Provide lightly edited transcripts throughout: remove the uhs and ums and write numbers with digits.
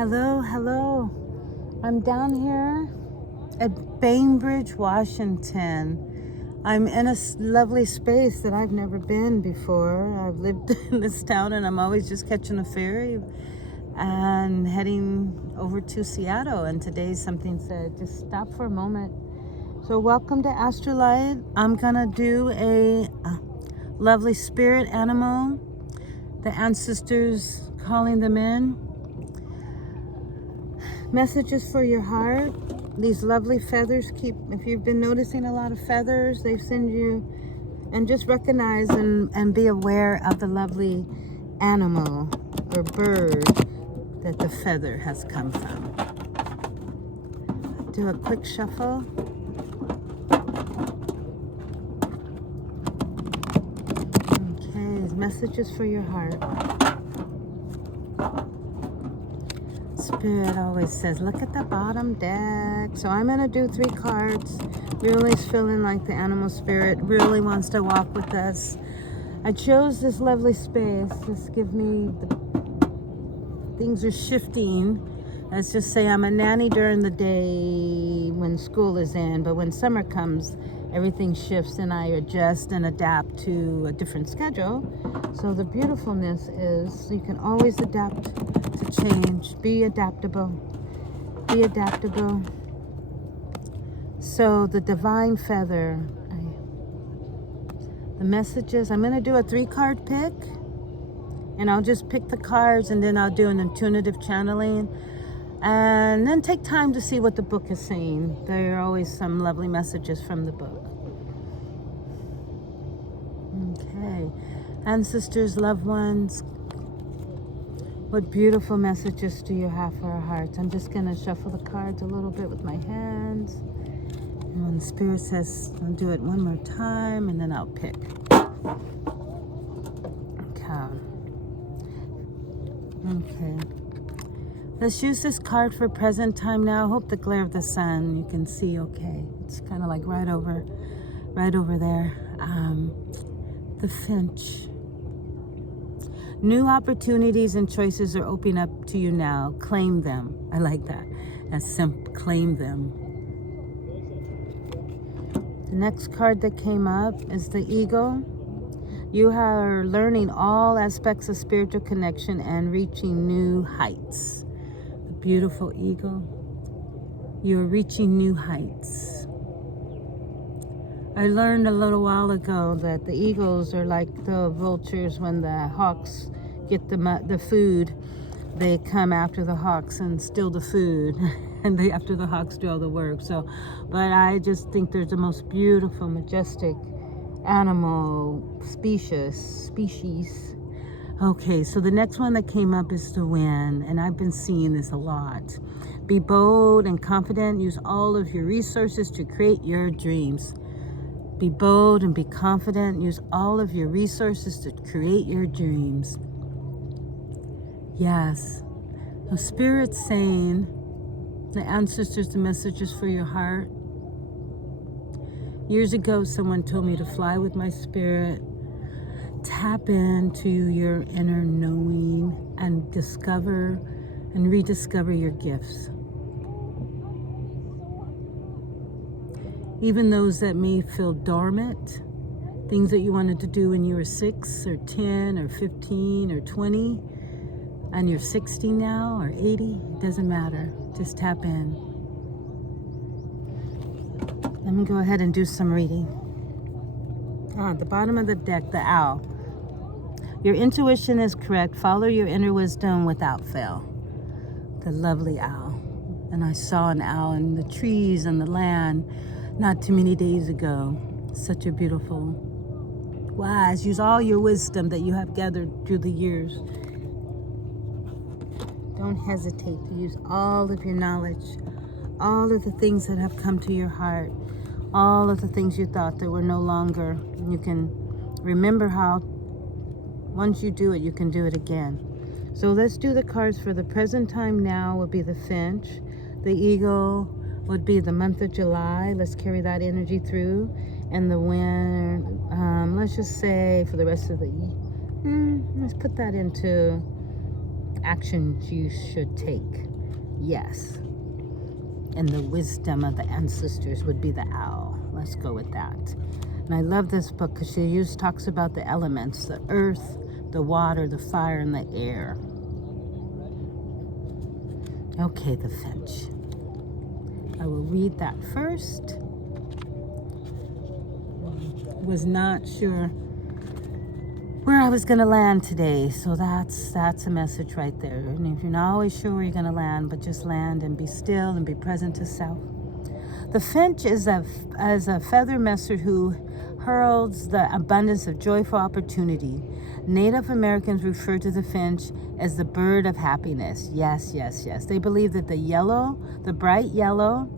Hello, hello. I'm down here at Bainbridge, Washington. I'm in a lovely space that I've never been before. I've lived in this town and I'm always just catching a ferry and heading over to Seattle. And today something said, just stop for a moment. So welcome to Astrolight. I'm gonna do a lovely spirit animal. The ancestors calling them in. Messages for your heart. These lovely feathers if you've been noticing a lot of feathers, they send you, and just recognize and be aware of the lovely animal or bird that the feather has come from. Do a quick shuffle. Okay, messages for your heart. Spirit always says, look at the bottom deck. So I'm going to do 3 cards. Really feeling like the animal spirit really wants to walk with us. I chose this lovely space. Just give me things are shifting. Let's just say I'm a nanny during the day when school is in, but when summer comes, everything shifts and I adjust and adapt to a different schedule. So the beautifulness is you can always adapt to change. Be adaptable. Be adaptable. So the divine feather. The messages. I'm going to do a 3-card pick. And I'll just pick the cards and then I'll do an intuitive channeling. And then take time to see what the book is saying. There are always some lovely messages from the book. Okay. Ancestors, loved ones, what beautiful messages do you have for our hearts? I'm just going to shuffle the cards a little bit with my hands. And when the Spirit says, I'll do it one more time and then I'll pick. Okay. Let's use this card for present time now. Hope the glare of the sun you can see okay. It's kind of like right over there. The finch. New opportunities and choices are opening up to you now. Claim them. I like that. That's simple. Claim them. The next card that came up is the eagle. You are learning all aspects of spiritual connection and reaching new heights. The beautiful eagle. You're reaching new heights. I learned a little while ago that the eagles are like the vultures. When the hawks get the food, they come after the hawks and steal the food. And after the hawks do all the work. But I just think there's the most beautiful, majestic animal species. Okay, so the next one that came up is the wind, and I've been seeing this a lot. Be bold and confident. Use all of your resources to create your dreams. Be bold and be confident. Use all of your resources to create your dreams. Yes. The Spirit's saying, the ancestors, the messages for your heart. Years ago, someone told me to fly with my spirit, tap into your inner knowing, and discover and rediscover your gifts. Even those that may feel dormant, things that you wanted to do when you were 6 or 10 or 15 or 20, and you're 60 now or 80, doesn't matter. Just tap in. Let me go ahead and do some reading. At the bottom of the deck, the owl. Your intuition is correct. Follow your inner wisdom without fail. The lovely owl. And I saw an owl in the trees and the land not too many days ago. Such a beautiful, wise. Use all your wisdom that you have gathered through the years. Don't hesitate to use all of your knowledge, all of the things that have come to your heart, all of the things you thought that were no longer. You can remember how once you do it, you can do it again. So let's do the cards for the present time now. Would be the finch. The eagle would be the month of July. Let's carry that energy through. And the wind, let's just say for the rest of the year, let's put that into actions you should take. Yes. And the wisdom of the ancestors would be the owl. Let's go with that. And I love this book because she talks about the elements, the earth, the water, the fire, and the air. Okay, the finch. I will read that first. Was not sure where I was going to land today, so that's a message right there. And if you're not always sure where you're going to land, but just land and be still and be present to self. The finch is a feather messer who heralds the abundance of joyful opportunity. Native Americans refer to the finch as the bird of happiness. Yes, yes, yes. They believe that the bright yellow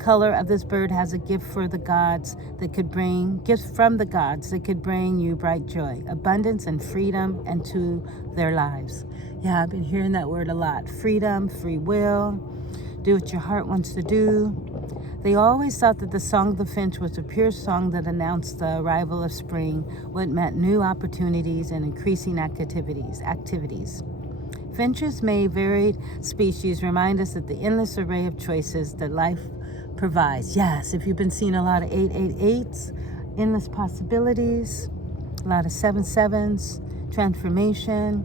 color of this bird has a gift for the gods that could bring gifts from the gods that could bring you bright joy, abundance, and freedom into their lives. Yeah, I've been hearing that word a lot. Freedom, free will, do what your heart wants to do. They always thought that the song of the finch was a pure song that announced the arrival of spring, what meant new opportunities and increasing activities. Finches, may varied species, remind us that the endless array of choices that life provides. Yes, if you've been seeing a lot of 888s, endless possibilities, a lot of 77s, transformation.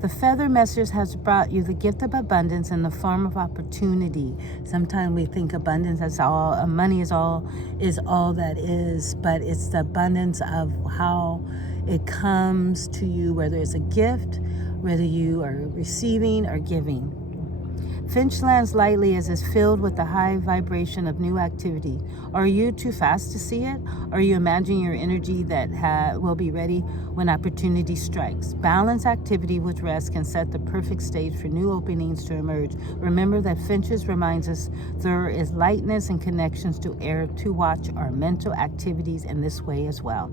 The feather messers has brought you the gift of abundance in the form of opportunity. Sometimes we think abundance as all, money is all that is, but it's the abundance of how it comes to you, whether it's a gift, whether you are receiving or giving. Finch lands lightly as is filled with the high vibration of new activity. Are you too fast to see it? Or you imagine your energy that will be ready when opportunity strikes? Balance activity with rest can set the perfect stage for new openings to emerge. Remember that finches reminds us there is lightness and connections to air to watch our mental activities in this way as well.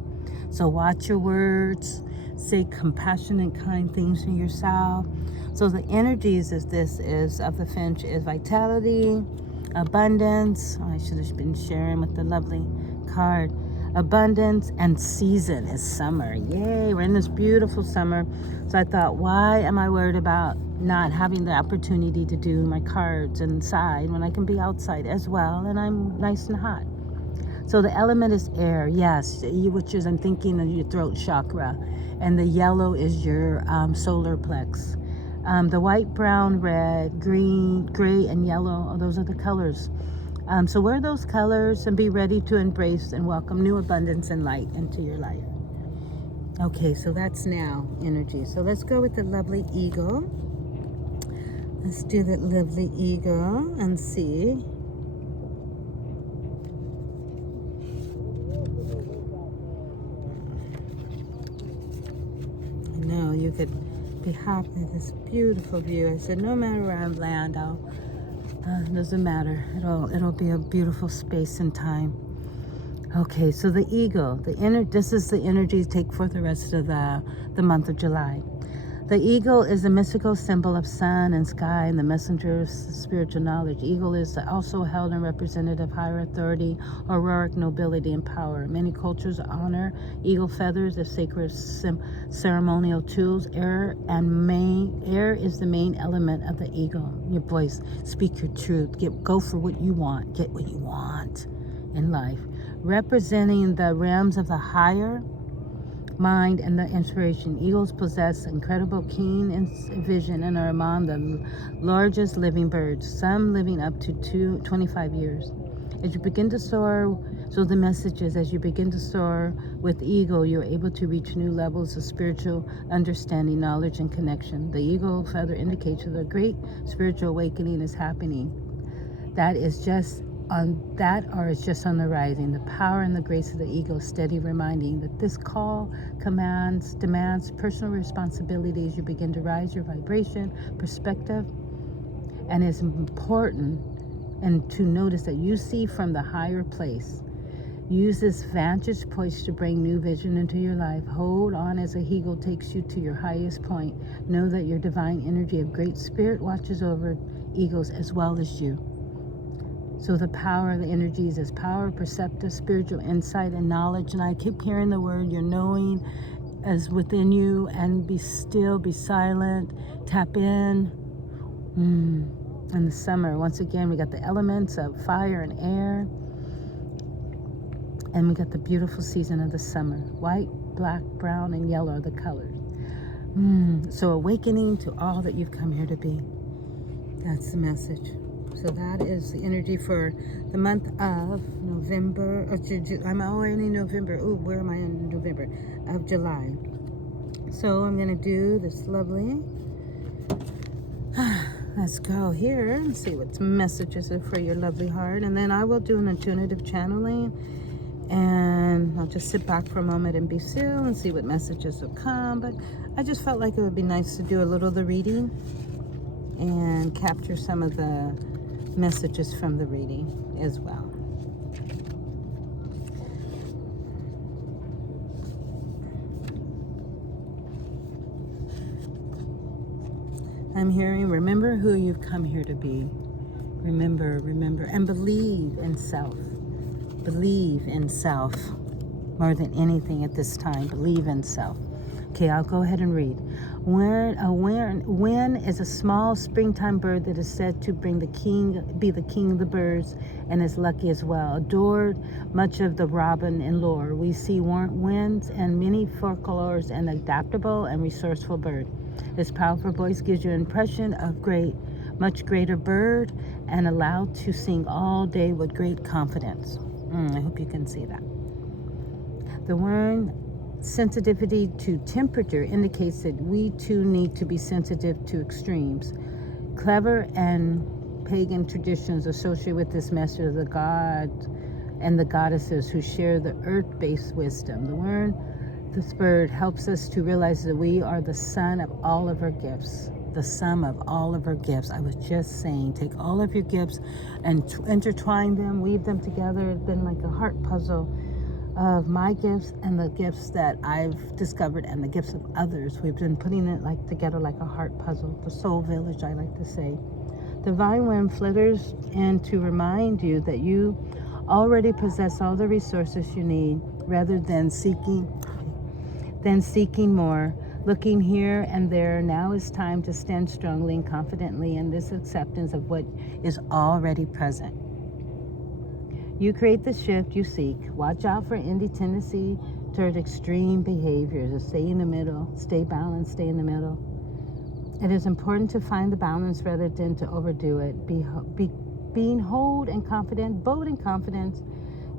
So watch your words, say compassionate, kind things to yourself. So the energies of the finch is vitality, abundance. I should have been sharing with the lovely card. Abundance and season is summer. Yay, we're in this beautiful summer. So I thought, why am I worried about not having the opportunity to do my cards inside when I can be outside as well and I'm nice and hot? So the element is air, yes, which is, I'm thinking of your throat chakra. And the yellow is your solar plex. The white, brown, red, green, gray, and yellow, those are the colors. So wear those colors and be ready to embrace and welcome new abundance and light into your life. Okay, so that's now energy. So let's go with the lovely eagle. Let's do the lovely eagle and see. No, you could be happy with this beautiful view. I said, no matter where I land, doesn't matter. It'll be a beautiful space and time. Okay, so the eagle, this is the energy to take for the rest of the month of July. The eagle is a mystical symbol of sun and sky and the messenger of spiritual knowledge. Eagle is also held in representative higher authority, heroic nobility, and power. Many cultures honor eagle feathers as sacred ceremonial tools. Air is the main element of the eagle. Your voice, speak your truth. Go for what you want. Get what you want in life. Representing the realms of the higher mind and the inspiration. Eagles possess incredible keen vision and are among the largest living birds, some living up to 25 years. As you begin to soar, so the message is, as you begin to soar with eagle, you're able to reach new levels of spiritual understanding, knowledge, and connection. The eagle feather indicates that a great spiritual awakening is happening. Is just on the rising. The power and the grace of the eagle, steady reminding that this call demands personal responsibility as you begin to rise your vibration, perspective, and it's important and to notice that you see from the higher place. Use this vantage point to bring new vision into your life. Hold on as a eagle takes you to your highest point. Know that your divine energy of great spirit watches over eagles as well as you. So the power of the energies is power, perceptive, spiritual insight, and knowledge. And I keep hearing the word, your knowing is within you, and be still, be silent, tap in. In the summer, once again, we got the elements of fire and air. And we got the beautiful season of the summer. White, black, brown, and yellow are the colors. So awakening to all that you've come here to be. That's the message. So that is the energy for the month of November. I'm already in November. Oh, where am I in November? Of July. So I'm going to do this lovely. Let's go here and see what messages are for your lovely heart. And then I will do an intuitive channeling. And I'll just sit back for a moment and be still and see what messages will come. But I just felt like it would be nice to do a little of the reading and capture some of the messages from the reading as well. I'm hearing, remember who you've come here to be. Remember, and believe in self. Believe in self more than anything at this time. Believe in self. Okay, I'll go ahead and read. When is a small springtime bird that is said to be the king of the birds and is lucky as well. Adored much of the robin in lore. We see winds and many folklores, an adaptable and resourceful bird. His powerful voice gives you an impression of much greater bird and allowed to sing all day with great confidence. I hope you can see that. The word sensitivity to temperature indicates that we too need to be sensitive to extremes. Clever and pagan traditions associated with this message of the gods and the goddesses who share the earth-based wisdom. The word, this bird helps us to realize that we are the sum of all of our gifts. The sum of all of our gifts. I was just saying, take all of your gifts and intertwine them, weave them together. It's been like a heart puzzle of my gifts and the gifts that I've discovered and the gifts of others. We've been putting it like together like a heart puzzle, the soul village, I like to say. Divine wind flitters in to remind you that you already possess all the resources you need, rather than seeking more. Looking here and there, now is time to stand strongly and confidently in this acceptance of what is already present. You create the shift you seek. Watch out for any tendency toward extreme behaviors. Stay in the middle. Stay balanced. Stay in the middle. It is important to find the balance rather than to overdo it. Being bold and confident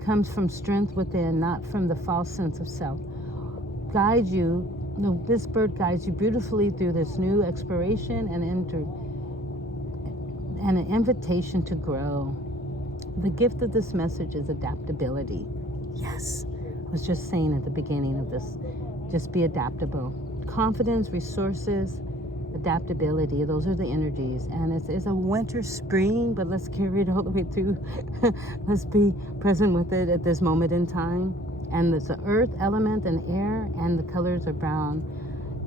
comes from strength within, not from the false sense of self. This bird guides you beautifully through this new exploration and an invitation to grow. The gift of this message is adaptability. Yes, I was just saying at the beginning of this, just be adaptable. Confidence, resources, adaptability, those are the energies. And it's a winter, spring, but let's carry it all the way through. Let's be present with it at this moment in time. And it's the earth element and air, and the colors are brown.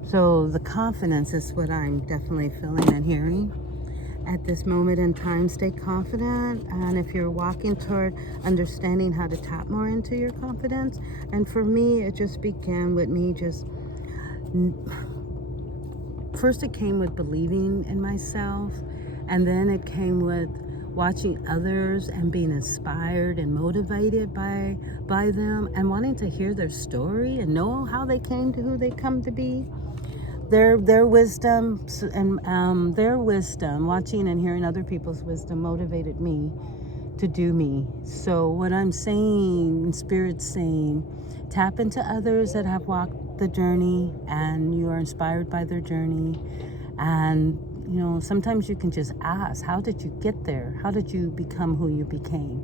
So the confidence is what I'm definitely feeling and hearing at this moment in time. Stay confident, and if you're walking toward understanding how to tap more into your confidence, and for me, it just began with me first it came with believing in myself, and then it came with watching others and being inspired and motivated by them, and wanting to hear their story and know how they came to who they come to be. Their wisdom and their wisdom, watching and hearing other people's wisdom, motivated me to do me. So what I'm saying, Spirit's saying, tap into others that have walked the journey and you are inspired by their journey. And sometimes you can just ask, how did you get there? How did you become who you became?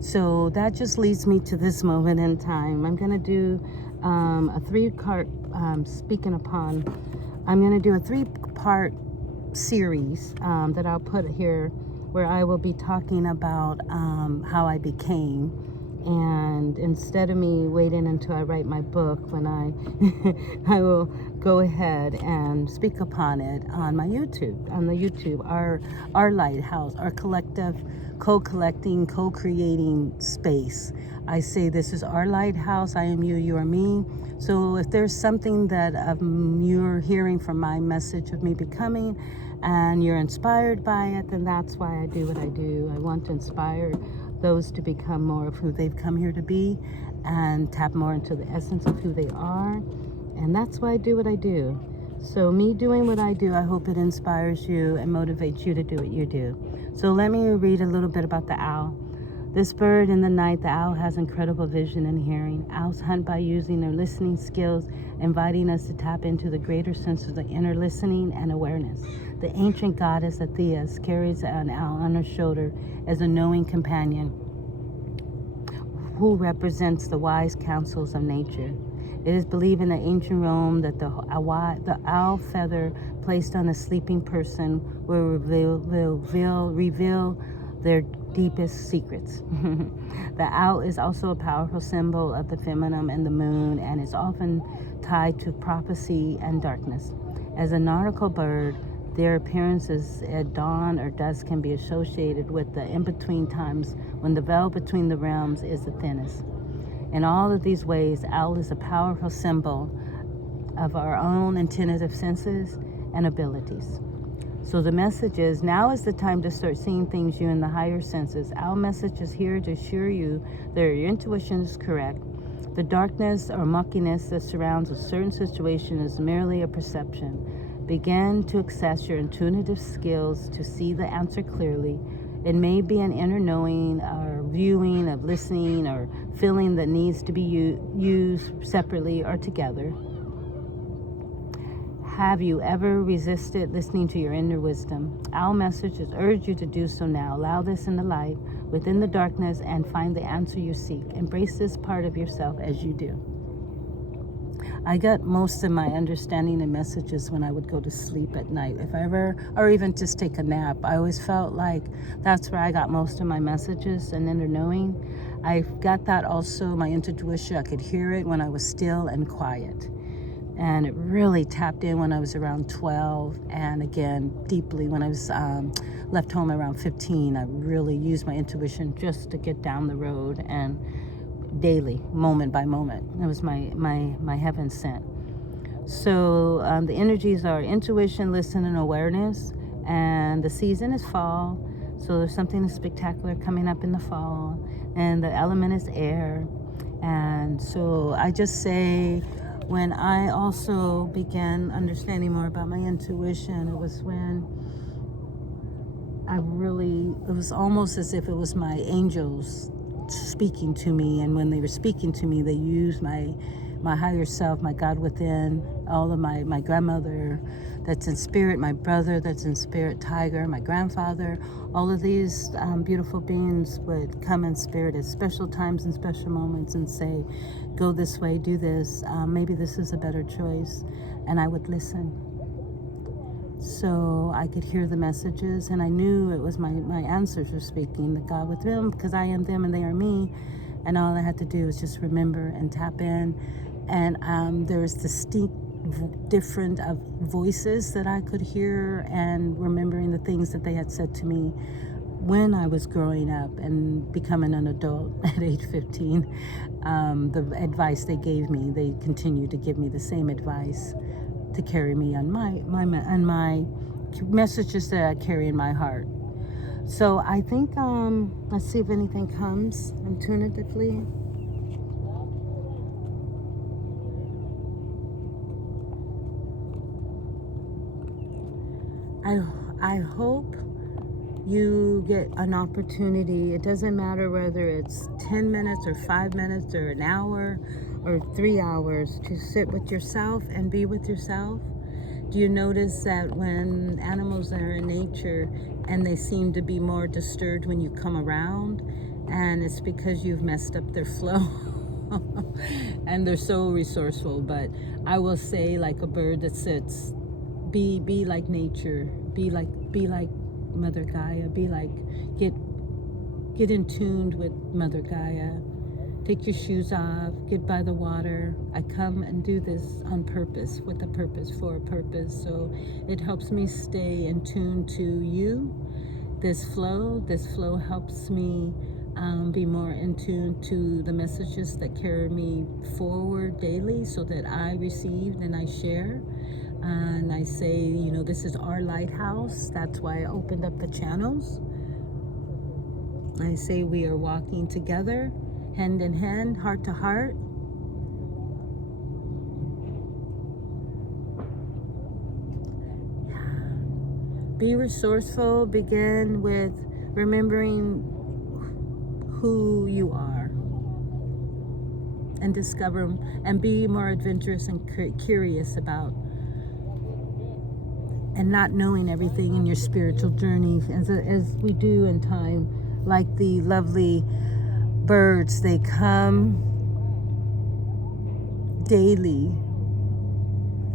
So that just leads me to this moment in time. I'm going to do a 3-part, I'm going to do a 3-part series that I'll put here, where I will be talking about how I became. And instead of me waiting until I write my book, when I will go ahead and speak upon it on my YouTube, our lighthouse, our collective, co-collecting, co-creating space. I say this is our lighthouse. I am you, you are me. So if there's something that you're hearing from my message of me becoming, and you're inspired by it, then that's why I do what I do. I want to inspire those to become more of who they've come here to be and tap more into the essence of who they are. And that's why I do what I do. So me doing what I do, I hope it inspires you and motivates you to do what you do. So let me read a little bit about the owl. This bird in the night, the owl has incredible vision and hearing. Owls hunt by using their listening skills, inviting us to tap into the greater sense of the inner listening and awareness. The ancient goddess Atheas carries an owl on her shoulder as a knowing companion who represents the wise counsels of nature. It is believed in the ancient Rome that the owl feather placed on a sleeping person will reveal their deepest secrets. The owl is also a powerful symbol of the feminine and the moon, and is often tied to prophecy and darkness. As a nautical bird, their appearances at dawn or dusk can be associated with the in-between times when the veil between the realms is the thinnest. In all of these ways, owl is a powerful symbol of our own intuitive senses and abilities. So the message is, now is the time to start seeing things you in the higher senses. Our message is here to assure you that your intuition is correct. The darkness or muckiness that surrounds a certain situation is merely a perception. Begin to access your intuitive skills to see the answer clearly. It may be an inner knowing or viewing of listening or feeling that needs to be used separately or together. Have you ever resisted listening to your inner wisdom? Our message is urge you to do so now. Allow this in the light, within the darkness, and find the answer you seek. Embrace this part of yourself as you do. I got most of my understanding and messages when I would go to sleep at night. If I ever, or even just take a nap, I always felt like that's where I got most of my messages and inner knowing. I got that also, my intuition. I could hear it when I was still and quiet. And it really tapped in when I was around 12, and again, deeply when I was left home around 15. I really used my intuition just to get down the road, and daily, moment by moment. It was my heaven sent. So the energies are intuition, listen, and awareness. And the season is fall. So there's something spectacular coming up in the fall. And the element is air. And so I just say, when I also began understanding more about my intuition, it was when it was almost as if it was my angels speaking to me. And when they were speaking to me, they used my higher self, my God within, all of my grandmother that's in spirit, my brother that's in spirit, Tiger, my grandfather. All of these beautiful beings would come in spirit at special times and special moments and say, go this way, do this, maybe this is a better choice. And I would listen. So I could hear the messages, and I knew it was my ancestors were speaking, the God with them, because I am them and they are me. And all I had to do was just remember and tap in. And there was distinct different voices that I could hear, and remembering the things that they had said to me when I was growing up and becoming an adult at age 15. The advice they gave me, they continued to give me the same advice to carry me on my messages that I carry in my heart. So I think, let's see if anything comes intuitively. I hope you get an opportunity. It doesn't matter whether it's 10 minutes or 5 minutes or an hour or 3 hours, to sit with yourself and be with yourself. Do you notice that when animals are in nature and they seem to be more disturbed when you come around, and it's because you've messed up their flow? And they're so resourceful. But I will say, like a bird that sits, be like nature, be like Mother Gaia, get in tuned with Mother Gaia. Take your shoes off, get by the water. I come and do this on purpose, with a purpose, for a purpose. So it helps me stay in tune to you. This flow helps me be more in tune to the messages that carry me forward daily, so that I receive and I share. And I say, you know, this is our lighthouse. That's why I opened up the channels. I say we are walking together, hand in hand, heart to heart. Be resourceful. Begin with remembering who you are, and discover and be more adventurous and curious about, and not knowing everything in your spiritual journey as we do in time. Like the lovely birds, they come daily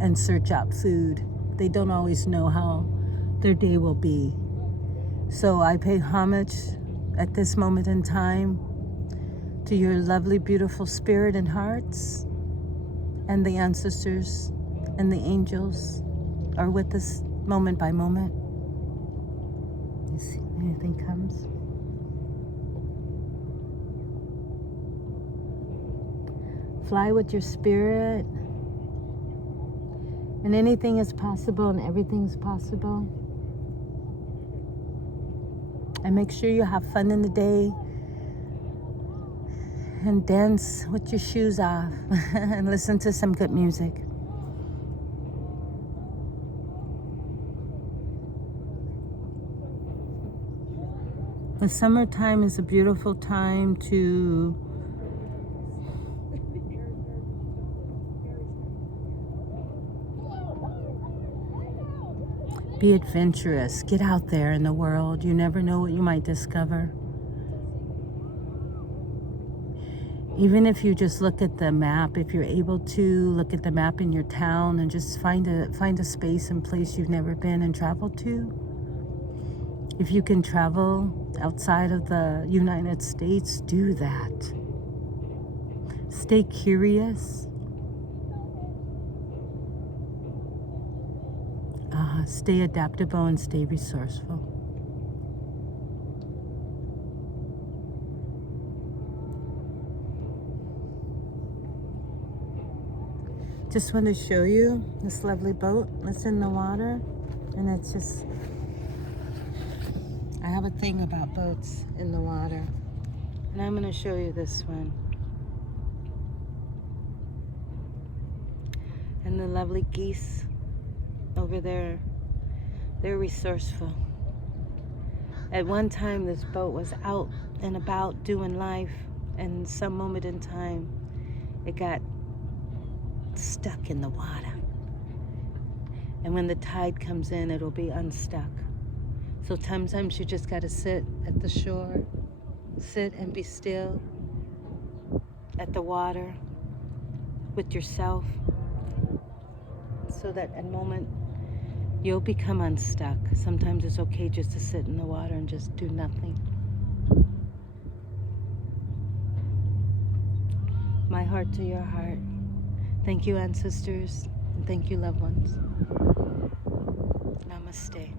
and search out food. They don't always know how their day will be. So I pay homage at this moment in time to your lovely, beautiful spirit and hearts, and the ancestors and the angels are with us moment by moment. You see, anything comes. Fly with your spirit, and anything is possible and everything's possible. And make sure you have fun in the day and dance with your shoes off and listen to some good music. The summertime is a beautiful time to be adventurous. Get out there in the world. You never know what you might discover. Even if you just look at the map, if you're able to look at the map in your town and just find a space and place you've never been and travel to. If you can travel outside of the United States, do that. Stay curious. Stay adaptable and stay resourceful. Just want to show you this lovely boat that's in the water, and it's just, I have a thing about boats in the water, and I'm going to show you this one. And the lovely geese over there, they're resourceful. At one time, this boat was out and about doing life, and some moment in time, it got stuck in the water. And when the tide comes in, it'll be unstuck. So sometimes you just got to sit at the shore, sit and be still at the water with yourself, so that at a moment you'll become unstuck. Sometimes it's okay just to sit in the water and just do nothing. My heart to your heart. Thank you, ancestors, and thank you, loved ones. Namaste.